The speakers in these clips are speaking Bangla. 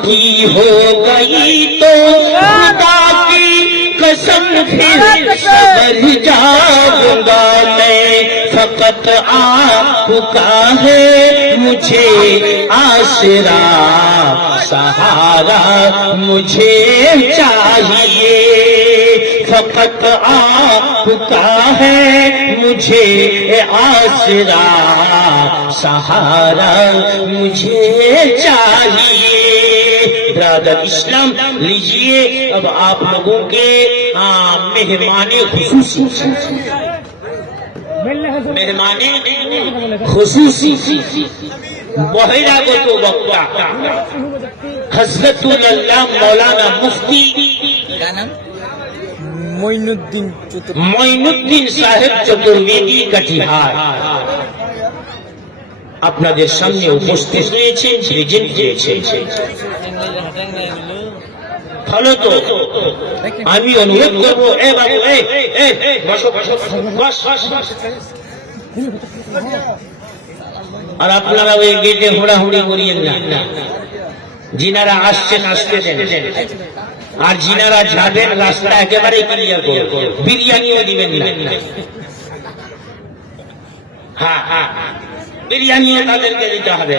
की हो गई तो खुदा की कसम फिर सबर जाऊंगा मैं। फकत आपका है मुझे आसरा, सहारा मुझे चाहिए। फकत आपका है मुझे आसरा, सहारा मुझे चाहिए। ब्रदर इस्लाम लीजिए अब आप लोगों के मेहमाने खुसूसी बहिरागत वक्ता हजरतुल अल्लाह मौलाना मुफ्ती মঈনুদ্দিন সাহেব চতুর্বেদী কাটিহার আপনাদের সামনে উপস্থিত হয়েছে, প্রেজেন্ট হয়েছে। ফলত আমি অনুরোধ করবো আর আপনারা ওই গেটে হুড়াহুড়ি করিয়েন না। যিনারা আসছেন আসতে দেন, আর যিনারা যাবেন রাস্তা একেবারে ক্লিয়ার করুন। বিরিয়ানিও দিবেন না। হ্যাঁ হ্যাঁ, বিরিয়ানিও তাদেরকে দিতে হবে।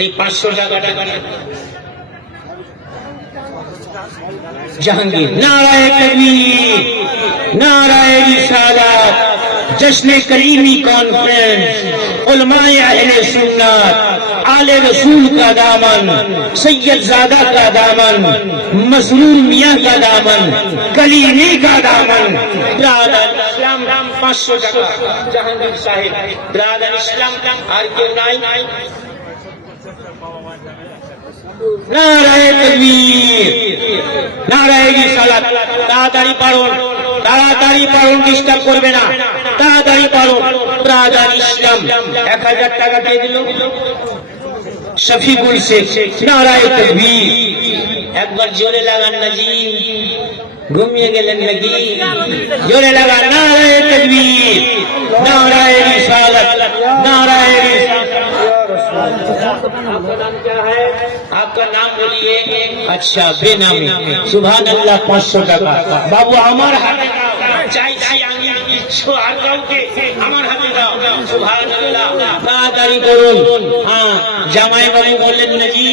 এই 500 টাকাটা জাহাঙ্গীর। নারায়ে তাকবীর, নারায়ে রিসালাত। जश्न करीमी कॉन्फ्रेंस, उलमाए अहले सुन्नत, आले रसूल का दामन, सैयद ज़ादा का दामन, मसरूर मियाँ का दामन, कलीमी का दामन। ब्रादर इस्लाम 500 টাকা জাহাঙ্গীর সাহেব। ब्रादर इस्लाम আর কেউ নাই? নারায়ে তাকবীর, নারায়ে রিসালাত। তাড়াতাড়ি পারুন, তাড়াতাড়ি পারুন, ডিস্টার্ব করবে না, তাড়াতাড়ি পারুন। ব্রাদার ইসলাম 1000 টাকা দিয়ে দিল শফিকুল শেখ। নারায়ে তাকবীর। একবার জোরে লাগান না জি, ঘুমিয়ে গেলেন নাকি? জোরে লাগান। নারায়ে তাকবীর, নারায়ে রিসালাত, নারায়ে রিসালাত। आपका नाम क्या है? आपका नाम बोलिए। अच्छा, बेनामी। सुभान अल्लाह। 500 টাকা বাবু আমার হাতে দাও। চাই চাই আমি আর কাউকে আমার হাতে দাও। সুবহানাল্লাহ। তাড়াতাড়ি করুন। হ্যাঁ, জামাই বাবু বললেন নাকি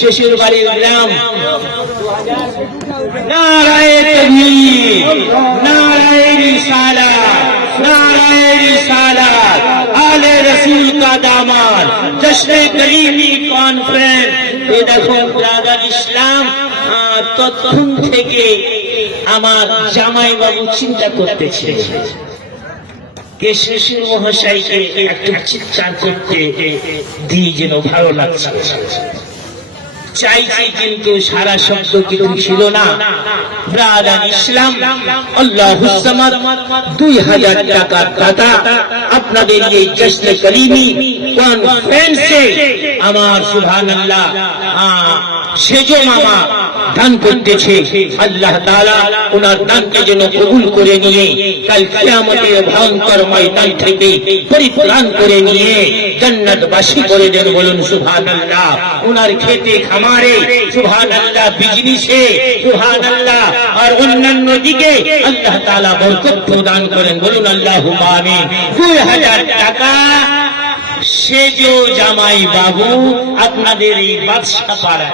শেষের বাড়ির গ্রাম। নারায়ে তাকবীর, নারায়ে রিসালাত, नाराए रिसालत, आले रसूल का दामन, जश्न करीमी कॉन्फ्रेंस। ये देखो ब्रादर इस्लाम তখন থেকে আমার জামাই বাবু চিন্তা করতেছে কে শ্বশুর মহাশয়কে একটু চিৎকার করতে দিয়ে যেন ভালো লাগছে। চাইছি কিন্তু সারা শব্দ কিছু ছিল না। ব্রাদার ইসলাম আল্লাহুস সামাদ 2000 টাকার দাতা আপনাদের এই জশ্ন করিমি কনফারেন্সে আমার সুবহানাল্লাহ সেজো মামা দান করতেছে। আল্লাহ তাআলা ওনার দানকে যেন কবুল করে নিয়ে কাল কিয়ামতের ভয়ঙ্কর ময়দান থেকে পরিত্রাণ করে নিয়ে জান্নাতবাসী করে দেন। বলুন সুবহানাল্লাহ। ওনার খেতে খামারে সুবহানাল্লাহ, বিজনেসে সুবহানাল্লাহ, আর অন্যান্য দিকে আল্লাহ তাআলা বরকত প্রদান করেন। বলুন আল্লাহুম্মা আমিন। 2000 টাকা সেজো জামাই বাবু আপনাদের এই বাদশা পাড়া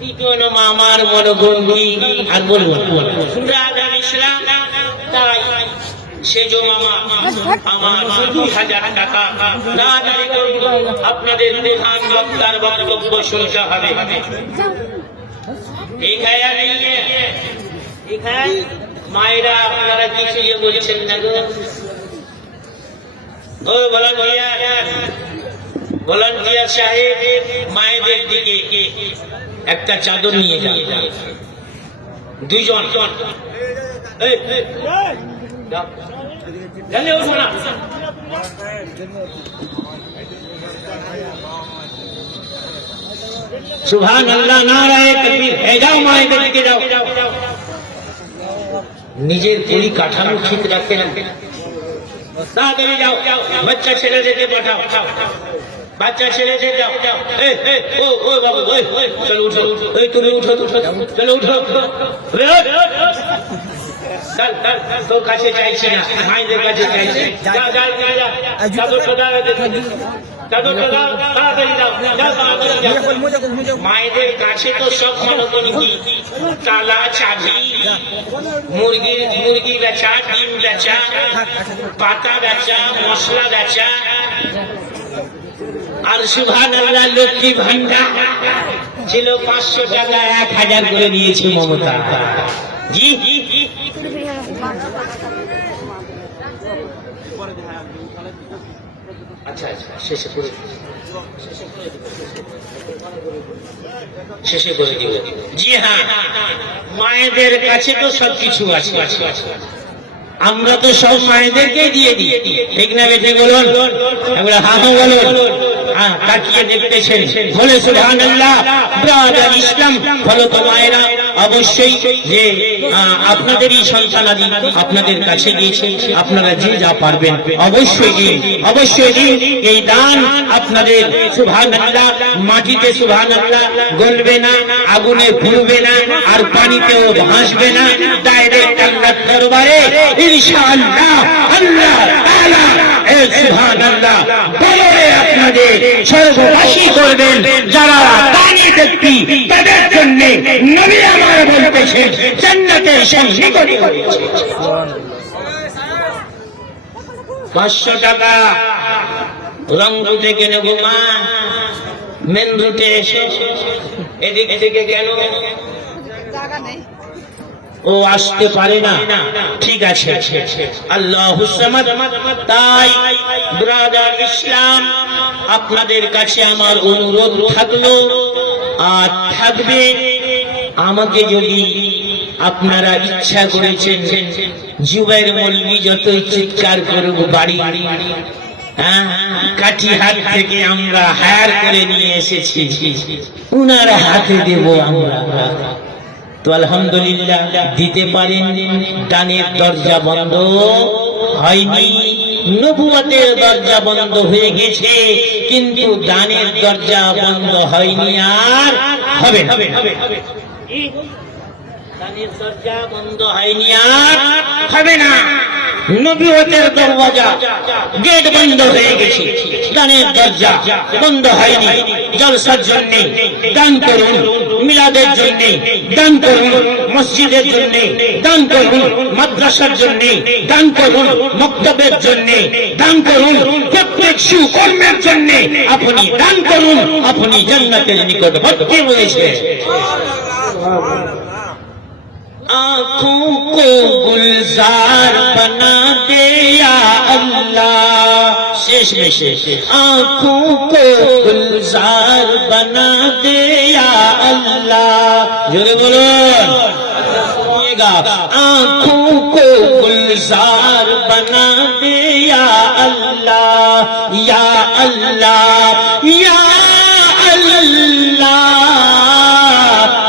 তিকোনো মামার মনোবন্ধী। আর বলবো ব্রাদার ইসলাম তাই সেজো মামা আমার 2000 টাকা তাড়াতাড়ি করুন। আপনাদের প্রধান বক্তার বক্তব্য শুনতে হবে। ঠিক আছে নেই? ঠিক আছে মায়েরা আপনারা কিছু বলছেন না গো? ও ভলান্টিয়ার সাহেব মায়েদের দিকে একটা চাদর নিয়ে যান। 2 জন সুবহানাল্লাহ। নারায়ে তাকবীর। যাও মায়েদের দিকে যাও। নিজের পরিকাঠামো ঠিক রাখতে তাড়াতাড়ি যাও। বাচ্চা ছেলেদেরকে পাঠাও। বাচ্চা ছেলেদের দাও ও বাবু চলো উঠো তুমি উঠো চলো উঠো তোর কাছে চাইছি না, মায়েদের কাছে চাইছি। মায়েদের কাছে তো সব কি তালা চাবি, মুরগি বেচা, ডিম বেচা, পাতা বেচা, মশলা বেচা, আর সুবহানাল্লাহ লক্ষ্মী ভান্ডার ছিল 500 টাকা 1000 করে নিয়েছে মমতা। জি আচ্ছা শেষে করে দিব। জি হ্যাঁ, মায়েদের কাছে তো সবকিছু আছে, আমরা তো সব মায়েদেরকে দিয়ে দিই, ঠিক না বেঁচে বলুন? হ্যাঁ বলুন, তাকিয়ে দেখতেছেন, বলে সুবহানাল্লাহ। ব্রাদার ইসলাম ফলো তো মায়েরা অবশ্যই যে আপনাদেরই সন্তানাদি আপনাদের কাছে গিয়েছে, আপনারা যে যা পারবেন অবশ্যই দিন। এই দান আপনাদের সুবহানাল্লাহ মাটিতে সুবহানাল্লাহ গলবে না, আগুনে পুড়বে না, আর পানিতেও ভাসবে না, ডাইরেক্ট আল্লাহর দরবারে ইনশাআল্লাহ আল্লাহ তাআলা সুবহানাল্লাহ বলে আপনাদের সর্ববাসী করবেন। যারা দানি ব্যক্তি তাদের জন্য নবী আমার বলতেছেন জান্নাতের সঙ্গী করে দিয়েছে। 500 টাকা রংপুর থেকে নেব মা, মেন রুটে এসে এদিক থেকে কেন ও আসতে পারে না? ঠিক আছে, আল্লাহুস সামাদ। তাই ব্রাদার ইসলাম আপনাদের কাছে আমার অনুরোধ থাকলো আর থাকবে, আমাকে যদি আপনারা ইচ্ছা করেছেন জুবাইর মৌলভী যতই চিৎকার করুক বাড়ি, কাঠিহাট থেকে আমরা হায়ার করে নিয়ে এসেছি, উনার হাতে দেব আমরা। তো আলহামদুলিল্লাহ দিতে পারেন। দানের দরজা বন্ধ হয়নি, নবুয়তের দরজা বন্ধ হয়ে গেছে, কিন্তু দানের দরজা বন্ধ হয়নি আর হবে না। দানের দরজা বন্ধ হয়নি আর হবে না। নবুয়তের দরওয়াজা গেট বন্ধ হয়ে গেছে, দানের দরজা বন্ধ হয়নি। জলসার জন্য দান করুন, মিলাদের জন্য দান করুন, মসজিদের জন্য দান করুন, মাদ্রাসার জন্য দান করুন, মক্তবের জন্য দান করুন, প্রত্যেক সুকর্মের জন্য আপনি দান করুন, আপনি জান্নাতের নিকটবর্তী হয়েছে। आँखों को गुलजार बना दे या अल्लाह, शेष में शेष, आँखों को गुलजार बना दे या अल्लाह, जोरे बोलो आँखों को गुलजार बना दे या अल्लाह, या अल्लाह, या अल्लाह,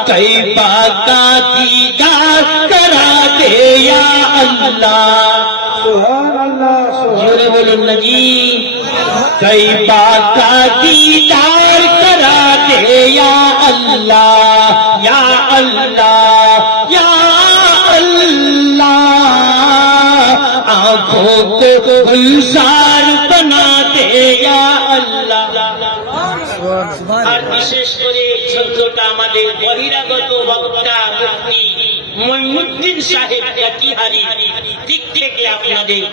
कई बाका दीदार करा दे या अल्लाह, जोरे बोलून ना जी, कई बाका दीदार करा दे या अल्लाह, या अल्लाह, या अल्लाह, आँखों को गुलजार बना दे या अल्लाह। আর বিশেষ করে শব্দটা আমাদের বহিরাগত বক্তা মুফতি মঈনুদ্দিন সাহেব কাটিহারি দিক থেকে আপনাদের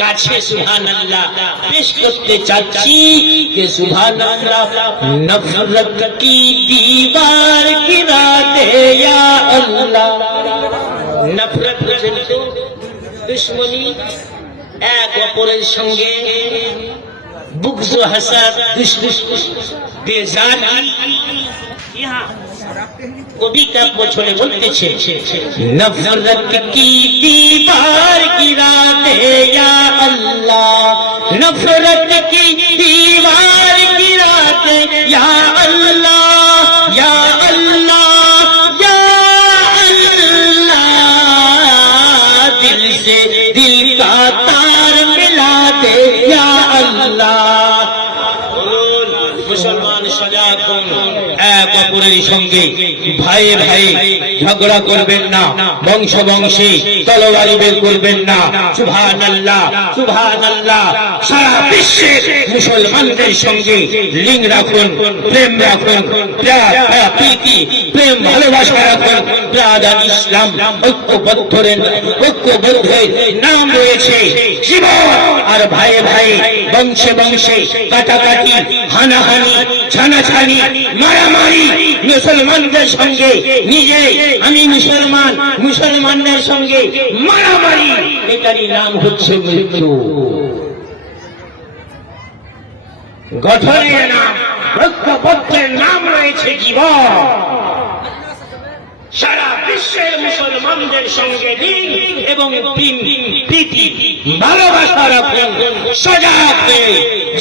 কাছে সুবহানাল্লাহ পেশ করতে চাচ্ছি যে সুবহানাল্লাহ, নফরত কি দীবার গিরা দে ইয়া আল্লাহ। নফরত বুঝেন তো, দুশমনী, এক অপরের সঙ্গে बुग़्ज़ हसद बेजानी, कभी का छोड़े बोलते छे नफरत की दीवार गिरा दे या अल्लाह, नफरत की दीवार गिरा दे या अल्लाह, या अल्लाह, या अल्लाह, दिल से दिल का तार मिला दे या अल्लाह। মুসলমান সজাগ হন, এক অপরের সঙ্গে ভাইয়ে ভাইয়ে ঝগড়া করবেন না, বংশ বংশে তলোয়ারি বের করবেন না। সুবহানাল্লাহ, সুবহানাল্লাহ। সারা বিশ্বে মুসলমানদের সঙ্গে লিঙ্ক রাখুন, প্রেম রাখুন, প্রীতি, প্রেম, ভালোবাসা রাখুন। ব্রাদার ইসলাম ঐক্যবদ্ধের নাম রয়েছে জীবন। আর ভাইয়ে ভাইয়ে বংশে বংশে কাটাকাটি, হানাহানি, ছানাছানি, মারামারি, মুসলমানদের সঙ্গে নিজে আমি মুসলমান, মুসলমানদের সঙ্গে মারামারি, এটারই নাম হচ্ছে মৃত্যু। গঠনের নাম, ঐক্যবদ্ধের নাম রয়েছে জীবন। সারা বিশ্বের মুসলমানদের সঙ্গে দিন এবং প্রীতি, ভালোবাসা রাখুন, সজাগ হয়ে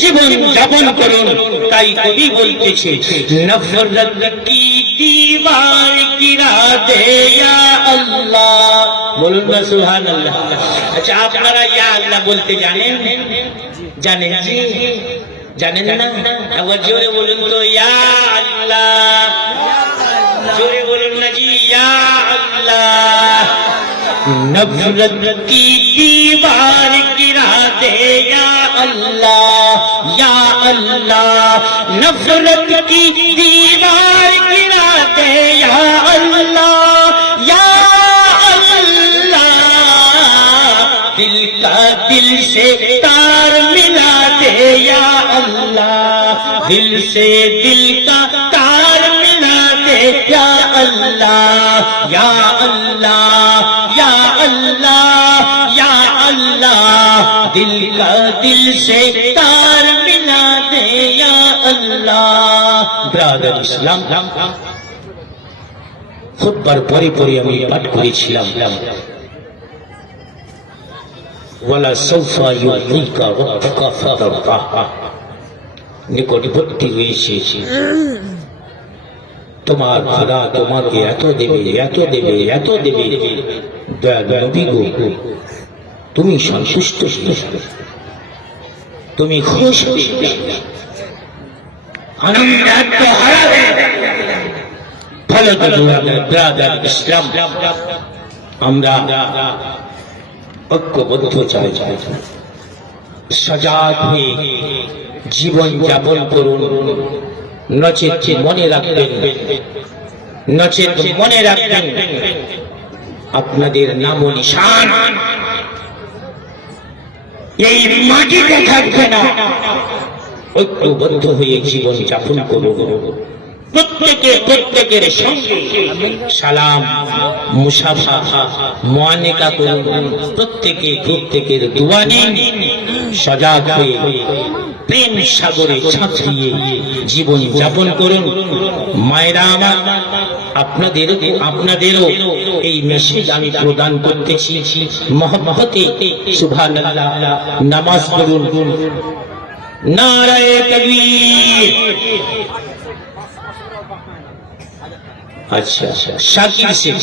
জীবন যাপন করুন। তাই কবি বলতেছে, নফরত কি দীবার গিরা দে ইয়া আল্লাহ। বলুন না সুবহানাল্লাহ। আচ্ছা, আপনারা ইয়া আল্লাহ বলতে জানেন? জানেন জি? জানেন না? আবার জোরে বলুন তো, ইয়া আল্লাহ। জোরে বলুন না জি, ইয়া আল্লাহ। নফরত কি দীবার গিরা দে ইয়া আল্লাহ, ইয়া আল্লাহ। নফরত কি দীবার গিরা দে ইয়া আল্লাহ, ইয়া আল্লাহ। दिल का दिल से तार मिला दे या अल्लाह, दिल से दिल का तार मिला दे या अल्लाह, या अल्लाह, या अल्लाह, या अल्लाह। दिल का दिल से तार मिला दे या अल्लाह। ब्रादर इस्लाम খুতবার পরে পরে আমি পাঠ করেছিলাম, ওয়ালা সাউফা ইউতিকা রাব্বুকা ফাতারদা। নিকটবর্তী হয়েছে, তোমার খোদা তোমাকে এত দেবে, এত দেবে, এত দেবে। দয়াল নবী গো, তুমি সন্তুষ্ট, তুমি খুশ, আনন্দ হারাবে। ভালো ব্রাদার ইসলাম, আমরা ঐক্যবদ্ধ চাই, সজাগ হয়ে জীবন যাপন করুন। নচেত মনে রাখবেন, নচেত মনে রাখবেন আপনাদের নাম ও নিশান এই মাটিতে থাকবে না। ঐক্যবদ্ধ হয়ে জীবন যাপন করুন। প্রত্যেকের সঙ্গে সালাম, মুসাফা, মুআনেকা করুন। প্রত্যেকের দোয়া নিন। সজাগ হয়ে প্রেম সাগরে ঝাঁপিয়ে জীবন যাপন করুন। মায়েরা আমার, আপনাদেরও এই মেসেজ আমি প্রদান করতেছি। মহব্বতে সুবহানাল্লাহ নামাজ পড়ুন। নারায়ে তাকবীর। আচ্ছা, শাকির শেখ,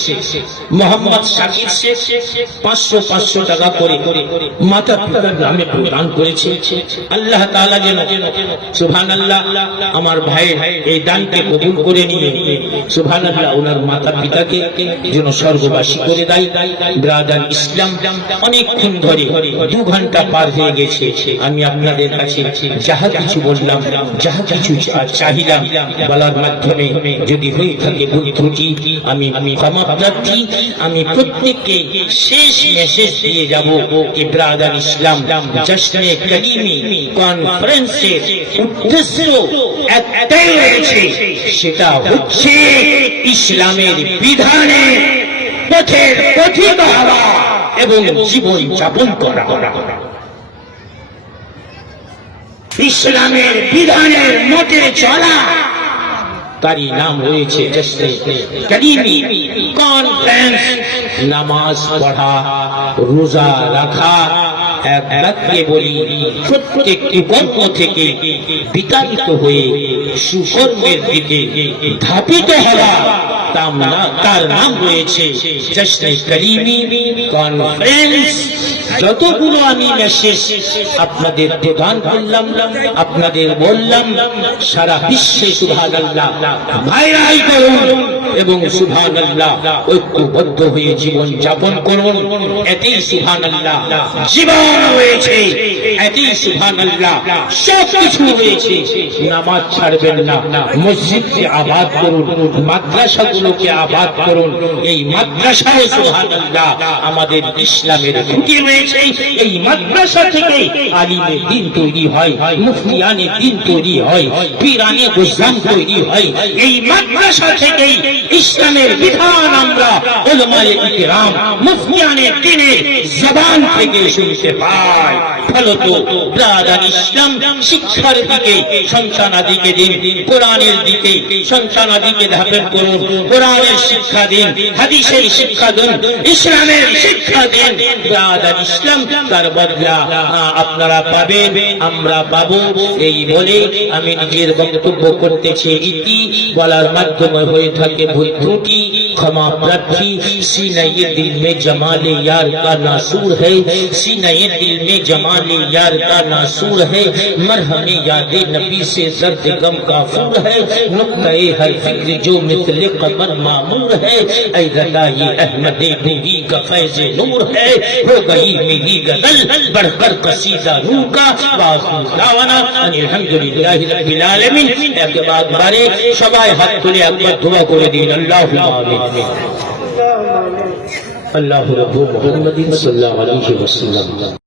মোহাম্মদ শাকির শেখ 500 টাকা করে মাতা পিতার নামে প্রদান করেছে। আল্লাহ তাআলা যেন সুবহানাল্লাহ আমার ভাইয়ের এই দানকে কবুল করে নিয়ে সুবহানাল্লাহ ওনার মাতা পিতাকে যেন স্বর্গবাসী করে দেয়। ব্রাদার ইসলাম, অনেকক্ষণ ধরে 2 ঘন্টা পার হয়ে গেছে। আমি আপনাদের কাছে যাহা কিছু বললাম, যাহা কিছু চাহিলাম বলার মাধ্যমে যদি হয়ে থাকে ত্রুটি, আমি ক্ষমা প্রার্থী। আমি প্রত্যেককে শেষ মেসেজ দিয়ে যাব যে ব্রাদার ইসলাম জশ্নে কলিমি কনফারেন্সের উদ্দেশ্য একটাই রয়েছে, সেটা হচ্ছে ইসলামের বিধানে পথের পথিক হওয়া এবং জীবন যাপন করা। ইসলামের বিধানের মতে চলা, তারই নাম রয়েছে জশ্নে কলিমি কনফারেন্স। নামাজ পড়া, রোজা রাখা, এক বাক্যে বলি প্রত্যেকটি কর্ম থেকে বিতাড়িত হয়ে সুকর্মের দিকে ধাপিত হওয়া, তার নাম রয়েছে জশ্নে করিমি কনফারেন্স। যতগুলো আমি মেসেজ আপনাদের প্রদান করলাম, আপনাদের বললাম, সারা বিশ্বে সুবহানাল্লাহ ভাইরাল করুন এবং সুবহানাল্লাহ ঐক্যবদ্ধ হয়ে জীবন যাপন করুন। এতেই সুবহানাল্লাহ জীবন হয়েছে, এতেই সুবহানাল্লাহ সব কিছু হয়েছে। নামাজ ছাড়বেন না, মসজিদকে আবাদ করুন, মাদ্রাসাগুলোকে আবাদ করুন। এই মাদ্রাসায় সুবহানাল্লাহ আমাদের ইসলামের খুঁটি রয়েছে। এই মাদ্রাসা থেকে আলিমে দ্বীন তৈরি হয়, মুফতিয়ানে দ্বীন তৈরি হয়, পীরানে গুজরাম তৈরি হয়। এই মাদ্রাসা থেকেই ইসলামের বিধান আমরা উলামায়ে ইকরাম মুফতিয়ানে দ্বীনের জবান থেকে শুনতে পাই। ফলত ব্রাদার ইসলাম শিক্ষার দিকে সন্তানাদিকে দিন, কোরআনের দিকে সন্তানাদিকে ধাপন করুন। কোরআনের শিক্ষা দিন, হাদিসের শিক্ষা দিন, ইসলামের শিক্ষা দিন। ব্রাদার ইসলাম তার বদলা আপনারা পাবেন, আমরা পাবো। এই বলে আমি নিজের বক্তব্য করতেছি। ইতি বলার মাধ্যমে হয়ে থাকে ভুল ত্রুটি, ক্ষমা প্রার্থী। सीने दिल में जमाले यार का नासूर है, सीने दिल में जमाले यार का नासूर है, मरहमे यादे नबी से दर्द गम का फूल है, नुक्ते हर फिक्र जो मिसले कमर मामूर है, ऐ रदाई अहमदे नूरी का फैज़ नूर है, हो गई मेरी गजल बढ़कर कसीदा रूह का। वासुल दावाना अल्हम्दुलिल्लाहि रब्बिल आलमीन। के बाद बारे सबाई हाथ तुले একবার দোয়া করে দিন। আল্লাহুম্মা আমিন। আল্লাহু রাব্বু মুহাম্মাদিন সাল্লাল্লাহু আলাইহি ওয়াসাল্লাম।